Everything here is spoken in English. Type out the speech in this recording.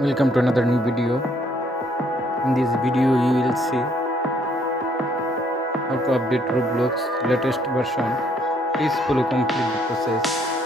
Welcome to another new video. In this video you will see how to update Roblox latest version. Please follow complete the process.